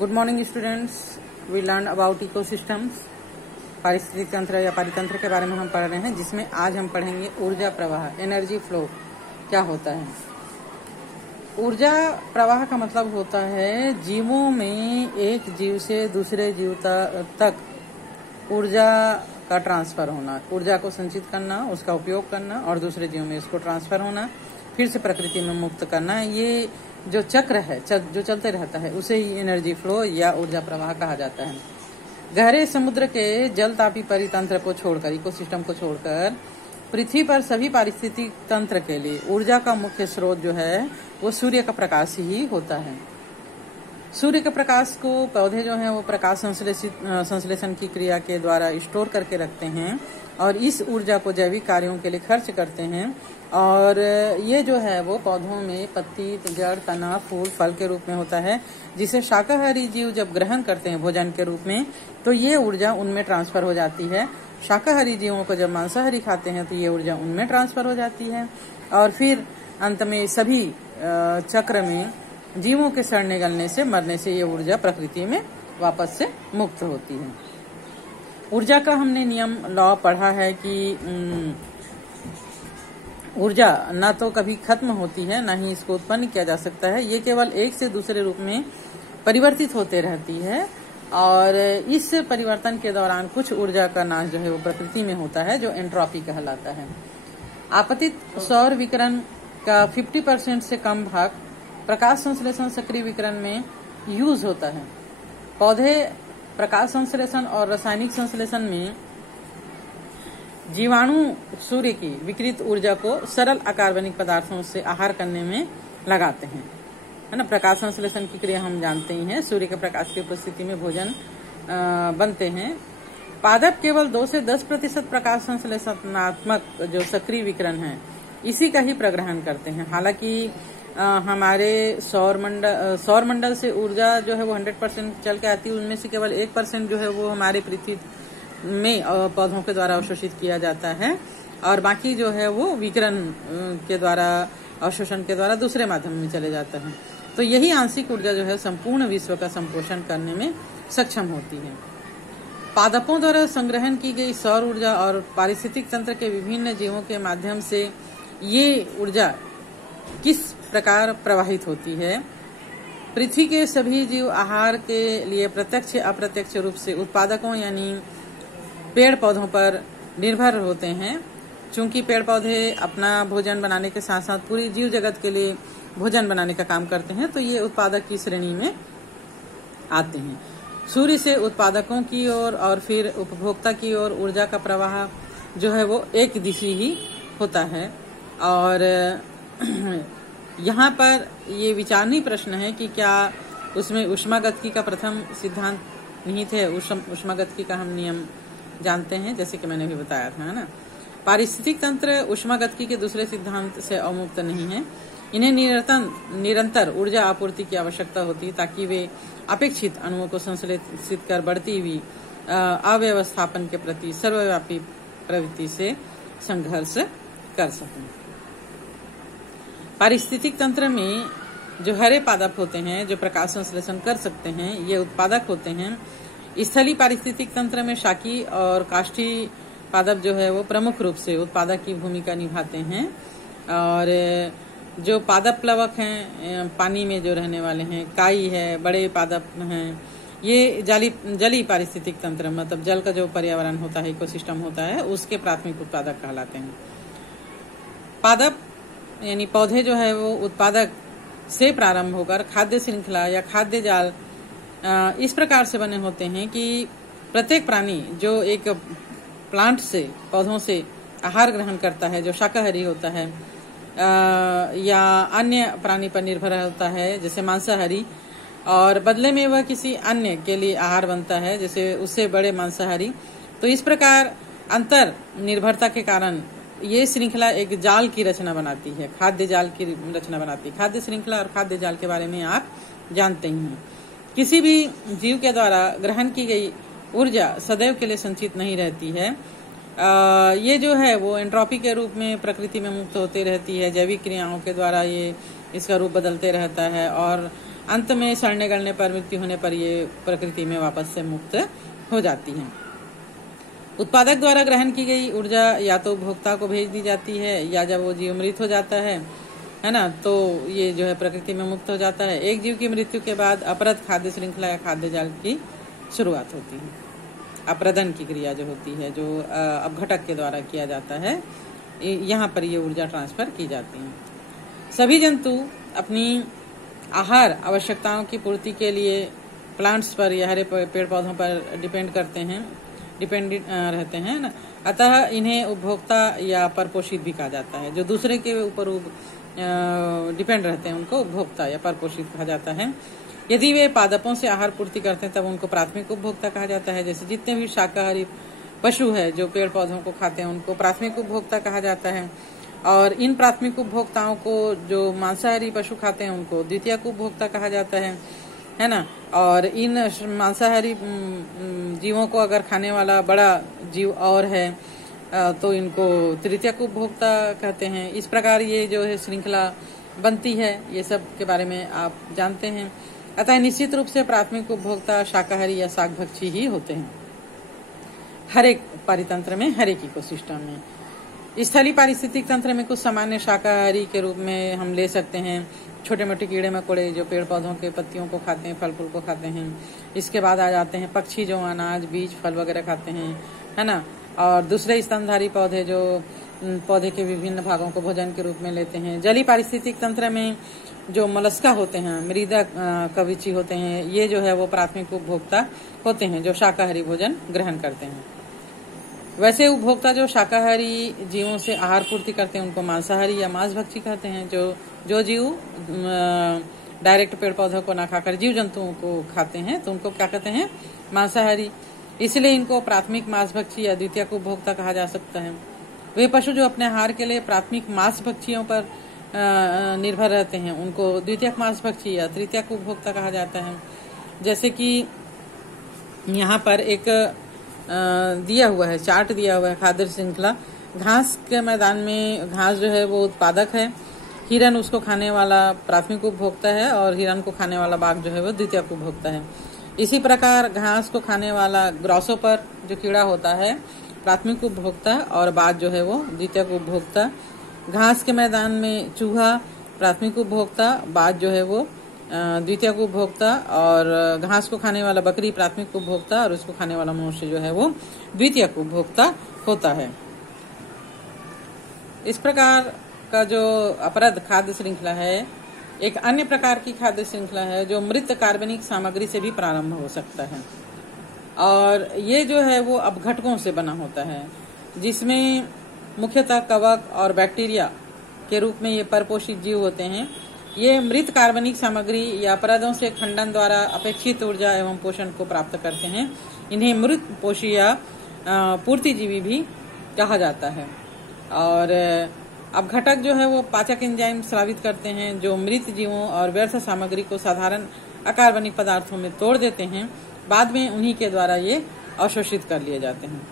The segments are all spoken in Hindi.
Good morning students. We learn about ecosystems. पारिस्थितिक तंत्र या पारितंत्र के बारे में हम पढ़ रहे हैं, जिसमें आज हम पढ़ेंगे ऊर्जा प्रवाह, एनर्जी फ्लो क्या होता है। ऊर्जा प्रवाह का मतलब होता है जीवों में एक जीव से दूसरे जीव तक ऊर्जा का ट्रांसफर होना, ऊर्जा को संचित करना, उसका उपयोग करना और दूसरे जीव में इसको ट्रांसफर होना, फिर से प्रकृति में मुक्त करना। ये जो चक्र है जो चलते रहता है उसे ही एनर्जी फ्लो या ऊर्जा प्रवाह कहा जाता है। गहरे समुद्र के जल तापी परितंत्र को छोड़कर, इकोसिस्टम को छोड़कर, पृथ्वी पर सभी पारिस्थितिक तंत्र के लिए ऊर्जा का मुख्य स्रोत जो है वो सूर्य का प्रकाश ही होता है। सूर्य के प्रकाश को पौधे जो हैं वो प्रकाश संश्लेषण की क्रिया के द्वारा स्टोर करके रखते हैं और इस ऊर्जा को जैविक कार्यों के लिए खर्च करते हैं। और ये जो है वो पौधों में पत्ती, जड़, तना, फूल, फल के रूप में होता है, जिसे शाकाहारी जीव जब ग्रहण करते हैं भोजन के रूप में तो ये ऊर्जा उनमें ट्रांसफर हो जाती है। शाकाहारी जीवों को जब मांसाहारी खाते हैं तो ये ऊर्जा उनमें ट्रांसफर हो जाती है और फिर अंत में सभी चक्र में जीवों के सड़ने गलने से, मरने से ये ऊर्जा प्रकृति में वापस से मुक्त होती है। ऊर्जा का हमने नियम लॉ पढ़ा है कि ऊर्जा ना तो कभी खत्म होती है, ना ही इसको उत्पन्न किया जा सकता है। ये केवल एक से दूसरे रूप में परिवर्तित होते रहती है और इस परिवर्तन के दौरान कुछ ऊर्जा का नाश जो है वो प्रकृति में होता है, जो एंट्रोपी कहलाता है। आपतित सौर विकिरण का 50% से कम भाग प्रकाश संश्लेषण सक्रिय विकिरण में यूज होता है। पौधे प्रकाश संश्लेषण और रासायनिक संश्लेषण में जीवाणु सूर्य की विकिरित ऊर्जा को सरल अकार्बनिक पदार्थों से आहार करने में लगाते हैं, है ना। प्रकाश संश्लेषण की क्रिया हम जानते ही हैं। सूर्य के प्रकाश की उपस्थिति में भोजन बनते हैं। पादप केवल 2 से 10% प्रकाश संश्लेषणात्मक जो सक्रिय विकिरण है इसी का ही प्रग्रहण करते हैं। हालांकि हमारे सौर मंडल से ऊर्जा जो है वो 100% चल के आती है, उनमें से केवल 1% जो है वो हमारे पृथ्वी में पौधों के द्वारा अवशोषित किया जाता है और बाकी जो है वो विकिरण के द्वारा, अवशोषण के द्वारा दूसरे माध्यम में चले जाता है। तो यही आंशिक ऊर्जा जो है संपूर्ण विश्व का संपोषण करने में सक्षम होती है। पादपों द्वारा संग्रहण की गई सौर ऊर्जा और पारिस्थितिक तंत्र के विभिन्न जीवों के माध्यम से ये ऊर्जा किस प्रकार प्रवाहित होती है। पृथ्वी के सभी जीव आहार के लिए प्रत्यक्ष अप्रत्यक्ष रूप से उत्पादकों यानी पेड़ पौधों पर निर्भर होते हैं। चूंकि पेड़ पौधे अपना भोजन बनाने के साथ साथ पूरी जीव जगत के लिए भोजन बनाने का काम करते हैं, तो ये उत्पादक की श्रेणी में आते हैं। सूर्य से उत्पादकों की ओर और फिर उपभोक्ता की ओर ऊर्जा का प्रवाह जो है वो एक दिशी ही होता है। और यहाँ पर ये विचारणीय प्रश्न है कि क्या उसमें ऊष्मागतिकी का प्रथम सिद्धांत निहित है। ऊष्मागतिकी का हम नियम जानते हैं, जैसे कि मैंने भी बताया था, है ना। पारिस्थितिक तंत्र ऊष्मागतिकी के दूसरे सिद्धांत से अवमुक्त नहीं है। इन्हें निरंतर ऊर्जा आपूर्ति की आवश्यकता होती है ताकि वे अपेक्षित अणुओं को संश्लेषित कर बढ़ती हुई अव्यवस्थापन के प्रति सर्वव्यापी प्रवृत्ति से संघर्ष कर सकें। पारिस्थितिक तंत्र में जो हरे पादप होते हैं जो प्रकाश संश्लेषण कर सकते हैं, ये उत्पादक होते हैं। स्थलीय पारिस्थितिक तंत्र में शाकी और काष्ठी पादप जो है वो प्रमुख रूप से उत्पादक की भूमिका निभाते हैं और जो पादप प्लवक हैं, पानी में जो रहने वाले हैं, काई है, बड़े पादप हैं, ये जलीय पारिस्थितिक तंत्र मतलब जल का जो पर्यावरण होता है, इकोसिस्टम होता है, उसके प्राथमिक उत्पादक कहलाते हैं। पादप यानी पौधे जो है वो उत्पादक से प्रारंभ होकर खाद्य श्रृंखला या खाद्य जाल इस प्रकार से बने होते हैं कि प्रत्येक प्राणी जो एक प्लांट से, पौधों से आहार ग्रहण करता है, जो शाकाहारी होता है या अन्य प्राणी पर निर्भर होता है जैसे मांसाहारी, और बदले में वह किसी अन्य के लिए आहार बनता है जैसे उससे बड़े मांसाहारी। तो इस प्रकार अंतर निर्भरता के कारण ये श्रृंखला एक जाल की रचना बनाती है, खाद्य जाल की रचना बनाती है। खाद्य श्रृंखला और खाद्य जाल के बारे में आप जानते ही हैं। किसी भी जीव के द्वारा ग्रहण की गई ऊर्जा सदैव के लिए संचित नहीं रहती है। ये जो है वो एंट्रोपी के रूप में प्रकृति में मुक्त होती रहती है। जैविक क्रियाओं के द्वारा ये इसका रूप बदलते रहता है और अंत में सड़ने गलने पर, मृत्यु होने पर ये प्रकृति में वापस से मुक्त हो जाती है। उत्पादक द्वारा ग्रहण की गई ऊर्जा या तो उपभोक्ता को भेज दी जाती है, या जब वो जीव मृत हो जाता है ना, तो ये जो है प्रकृति में मुक्त हो जाता है। एक जीव की मृत्यु के बाद अपरद खाद्य श्रृंखला या खाद्य जाल की शुरुआत होती है। अप्रदन की क्रिया जो होती है, जो अपघटक के द्वारा किया जाता है, यहाँ पर ये ऊर्जा ट्रांसफर की जाती है। सभी जंतु अपनी आहार आवश्यकताओं की पूर्ति के लिए प्लांट्स पर या हरे पेड़ पौधों पर डिपेंडेंट रहते हैं ना, अतः इन्हें उपभोक्ता या परपोषित भी कहा जाता है। जो दूसरे के ऊपर डिपेंड रहते हैं उनको उपभोक्ता या परपोषित कहा जाता है। यदि वे पादपों से आहार पूर्ति करते हैं तब उनको प्राथमिक उपभोक्ता कहा जाता है। जैसे जितने भी शाकाहारी पशु है जो पेड़ पौधों को खाते हैं उनको प्राथमिक उपभोक्ता कहा जाता है, और इन प्राथमिक उपभोक्ताओं को जो मांसाहारी पशु खाते हैं उनको द्वितीयक उपभोक्ता कहा जाता है ना। और इन मांसाहारी जीवों को अगर खाने वाला बड़ा जीव और है तो इनको तृतीयक उपभोक्ता कहते हैं। इस प्रकार ये जो है श्रृंखला बनती है, ये सब के बारे में आप जानते हैं। अतः निश्चित रूप से प्राथमिक उपभोक्ता शाकाहारी या शाकभक्षी ही होते हैं हर एक पारितंत्र में, हर एक इकोसिस्टम में। स्थलीय पारिस्थितिक तंत्र में कुछ सामान्य शाकाहारी के रूप में हम ले सकते हैं छोटे मोटे कीड़े मकोड़े जो पेड़ पौधों के पत्तियों को खाते हैं, फल फूल को खाते हैं। इसके बाद आ जाते हैं पक्षी जो अनाज बीज फल वगैरह खाते हैं, है ना। और दूसरे स्तनधारी पौधे जो पौधे के विभिन्न भागों को भोजन के रूप में लेते हैं। जलीय पारिस्थितिक तंत्र में जो मोलस्का होते हैं, मृदा कवची होते हैं, ये जो है वो प्राथमिक उपभोक्ता होते हैं जो शाकाहारी भोजन ग्रहण करते हैं। वैसे उपभोक्ता जो शाकाहारी जीवों से आहार पूर्ति करते हैं उनको मांसाहारी या मांसभक्षी कहते हैं। जो जीव डायरेक्ट पेड़ पौधों को ना खाकर जीव जंतुओं को खाते हैं तो उनको क्या कहते हैं, मांसाहारी। इसलिए इनको प्राथमिक मांसभक्षी या द्वितीयक उपभोक्ता कहा जा सकता है। वे पशु जो अपने आहार के लिए प्राथमिक मांसभक्षियों पर निर्भर रहते हैं उनको द्वितीयक मांसभक्षी या तृतीयक उपभोक्ता कहा जाता है। जैसे कि यहाँ पर एक दिया हुआ है, चार्ट दिया हुआ है खाद्य श्रृंखला। घास के मैदान में घास जो है वो उत्पादक है, हिरन उसको खाने वाला प्राथमिक उपभोक्ता है, और हिरन को खाने वाला बाघ जो है वो द्वितीयक उपभोक्ता है। इसी प्रकार घास को खाने वाला ग्रासोपर जो कीड़ा होता है प्राथमिक उपभोक्ता, और बाज जो है वो द्वितीयक उपभोक्ता। घास के मैदान में चूहा प्राथमिक उपभोक्ता, बाज जो है वो द्वितीयक उपभोक्ता, और घास को खाने वाला बकरी प्राथमिक उपभोक्ता, और उसको खाने वाला मनुष्य जो है वो द्वितीयक उपभोक्ता होता है। इस प्रकार का जो अपरद खाद्य श्रृंखला है एक अन्य प्रकार की खाद्य श्रृंखला है जो मृत कार्बनिक सामग्री से भी प्रारंभ हो सकता है, और ये जो है वो अपघटकों से बना होता है, जिसमें मुख्यतः कवक और बैक्टीरिया के रूप में ये परपोषित जीव होते हैं। ये मृत कार्बनिक सामग्री या अपरदों से खंडन द्वारा अपेक्षित ऊर्जा एवं पोषण को प्राप्त करते हैं। इन्हें मृत पोषी या पूर्तिजीवी भी कहा जाता है। और अपघटक जो है वो पाचक एंजाइम स्रावित करते हैं जो मृत जीवों और व्यर्थ सामग्री को साधारण अकार्बनिक पदार्थों में तोड़ देते हैं। बाद में उन्हीं के द्वारा ये अवशोषित कर लिए जाते हैं।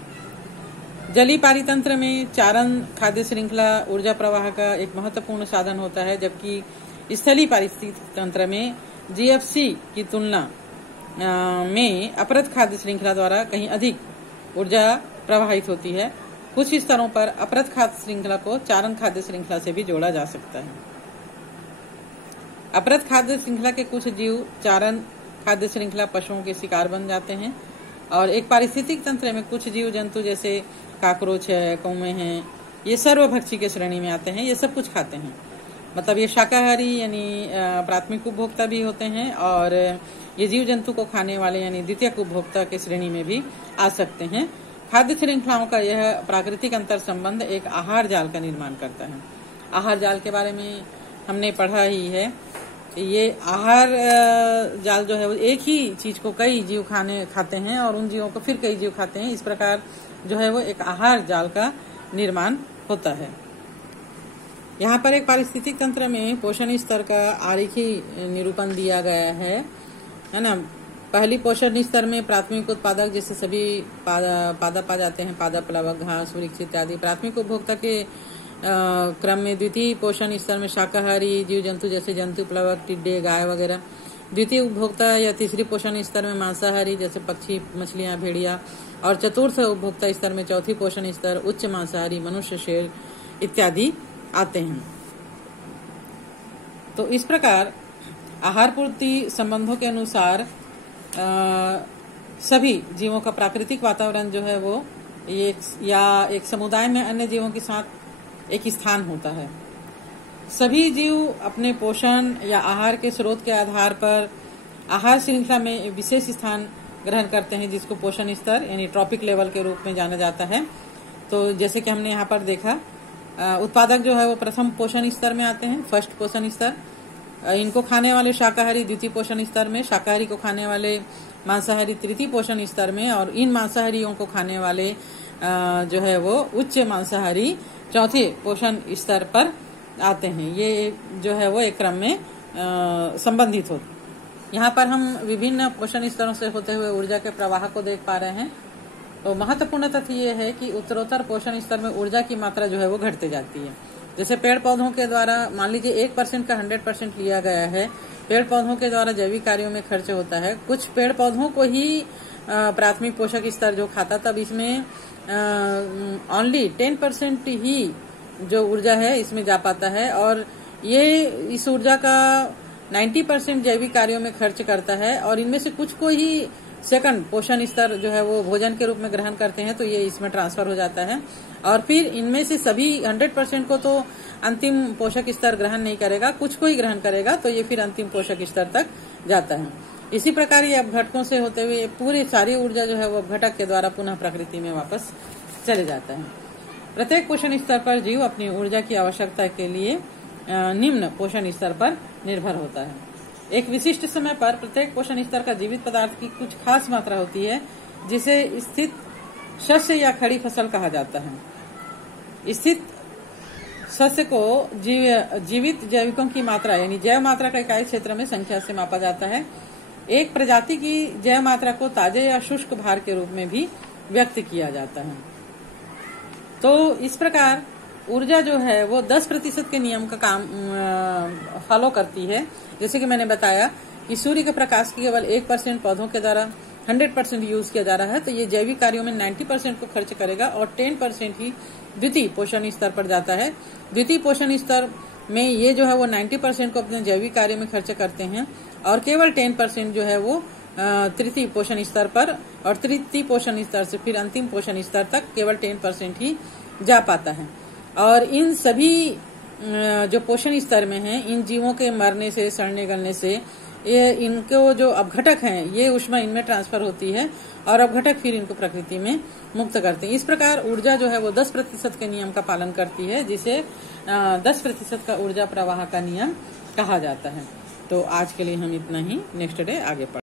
जलीय पारितंत्र में चारण खाद्य श्रृंखला ऊर्जा प्रवाह का एक महत्वपूर्ण साधन होता है, जबकि स्थलीय पारिस्थितिक तंत्र में जीएफसी की तुलना में अपरद खाद्य श्रृंखला द्वारा कहीं अधिक ऊर्जा प्रवाहित होती है। कुछ स्तरों पर अपरद खाद्य श्रृंखला को चारण खाद्य श्रृंखला से भी जोड़ा जा सकता है। अपरद खाद्य श्रृंखला के कुछ जीव चारण खाद्य श्रृंखला पशुओं के शिकार बन जाते हैं, और एक पारिस्थितिक तंत्र में कुछ जीव जंतु जैसे काकरोच है, कौवे हैं, ये सर्वभक्षी के श्रेणी में आते हैं। ये सब कुछ खाते हैं, मतलब ये शाकाहारी यानी प्राथमिक उपभोक्ता भी होते हैं, और ये जीव जंतु को खाने वाले यानी द्वितीयक उपभोक्ता के श्रेणी में भी आ सकते हैं। खाद्य श्रृंखलाओं का यह प्राकृतिक अंतर संबंध एक आहार जाल का निर्माण करता है। आहार जाल के बारे में हमने पढ़ा ही है। ये आहार जाल जो है वो एक ही चीज को कई जीव खाते हैं और उन जीवों को फिर कई जीव खाते हैं। इस प्रकार जो है वो एक आहार जाल का निर्माण होता है। यहाँ पर एक पारिस्थितिक तंत्र में पोषण स्तर का आरेखी निरूपण दिया गया है ना। पहली पोषण स्तर में प्राथमिक उत्पादक जैसे सभी पादप आ जाते हैं, पादप प्लवक घास वृक्ष इत्यादि। प्राथमिक उपभोक्ता के क्रम में द्वितीय पोषण स्तर में शाकाहारी जीव जंतु जैसे जंतु प्लवक टिड्डे गाय वगैरह। द्वितीय उपभोक्ता या तीसरी पोषण स्तर में मांसाहारी जैसे पक्षी, मछलियां, भेड़िया, और चतुर्थ उपभोक्ता स्तर में चौथी पोषण स्तर उच्च मांसाहारी मनुष्य, शेर इत्यादि आते हैं। तो इस प्रकार आहार पूर्ति संबंधों के अनुसार सभी जीवों का प्राकृतिक वातावरण जो है वो एक समुदाय में अन्य जीवों के साथ एक स्थान होता है। सभी जीव अपने पोषण या आहार के स्रोत के आधार पर आहार श्रृंखला में विशेष स्थान ग्रहण करते हैं, जिसको पोषण स्तर यानी ट्रॉपिक लेवल के रूप में जाना जाता है। तो जैसे कि हमने यहाँ पर देखा, उत्पादक जो है वो प्रथम पोषण स्तर में आते हैं, फर्स्ट पोषण स्तर। इनको खाने वाले शाकाहारी द्वितीय पोषण स्तर में, शाकाहारी को खाने वाले मांसाहारी तृतीय पोषण स्तर में, और इन मांसाहारियों को खाने वाले जो है वो उच्च मांसाहारी चौथे पोषण स्तर पर आते हैं। ये जो है वो एक क्रम में संबंधित होते। यहाँ पर हम विभिन्न पोषण स्तरों से होते हुए ऊर्जा के प्रवाह को देख पा रहे हैं। तो महत्वपूर्ण तथ्य ये है कि उत्तरोत्तर पोषण स्तर में ऊर्जा की मात्रा जो है वो घटती जाती है। जैसे पेड़ पौधों के द्वारा मान लीजिए 1% का 100% लिया गया है, पेड़ पौधों के द्वारा जैविक कार्यों में खर्च होता है। कुछ पेड़ पौधों को ही प्राथमिक पोषक स्तर जो खाता, तब इसमें ओनली 10% ही जो ऊर्जा है इसमें जा पाता है, और ये इस ऊर्जा का 90% जैविक कार्यों में खर्च करता है। और इनमें से कुछ को ही सेकंड पोषण स्तर जो है वो भोजन के रूप में ग्रहण करते हैं, तो ये इसमें ट्रांसफर हो जाता है। और फिर इनमें से सभी 100% को तो अंतिम पोषक स्तर ग्रहण नहीं करेगा, कुछ को ही ग्रहण करेगा, तो ये फिर अंतिम पोषक स्तर तक जाता है। इसी प्रकार ये अपघटकों से होते हुए पूरी सारी ऊर्जा जो है वो अपघटक के द्वारा पुनः प्रकृति में वापस चले जाता है। प्रत्येक पोषण स्तर पर जीव अपनी ऊर्जा की आवश्यकता के लिए निम्न पोषण स्तर पर निर्भर होता है। एक विशिष्ट समय पर प्रत्येक पोषण स्तर का जीवित पदार्थ की कुछ खास मात्रा होती है, जिसे स्थित शस्य या खड़ी फसल कहा जाता है। स्थित शस्य को जीवित जैविकों की मात्रा यानी जैव मात्रा का इकाई क्षेत्र में संख्या से मापा जाता है। एक प्रजाति की जैव मात्रा को ताजे या शुष्क भार के रूप में भी व्यक्त किया जाता है। तो इस प्रकार ऊर्जा जो है वो 10% के नियम का काम फॉलो करती है। जैसे कि मैंने बताया कि सूर्य के प्रकाश की केवल 1% पौधों के द्वारा 100% यूज किया जा रहा है, तो ये जैविक कार्यों में 90% को खर्च करेगा, और 10% ही द्वितीय पोषण स्तर पर जाता है। द्वितीय पोषण स्तर में ये जो है वो 90% को अपने जैविक कार्य में खर्च करते हैं, और केवल 10% जो है वो तृतीय पोषण स्तर पर, और तृतीय पोषण स्तर से फिर अंतिम पोषण स्तर तक केवल 10% ही जा पाता है। और इन सभी जो पोषण स्तर में हैं, इन जीवों के मरने से, सड़ने गलने से, ये इनको जो अपघटक हैं ये ऊष्मा इनमें ट्रांसफर होती है, और अपघटक फिर इनको प्रकृति में मुक्त करते हैं। इस प्रकार ऊर्जा जो है वो 10% के नियम का पालन करती है, जिसे 10% का ऊर्जा प्रवाह का नियम कहा जाता है। तो आज के लिए हम इतना ही, नेक्स्ट डे आगे पढ़ेंगे।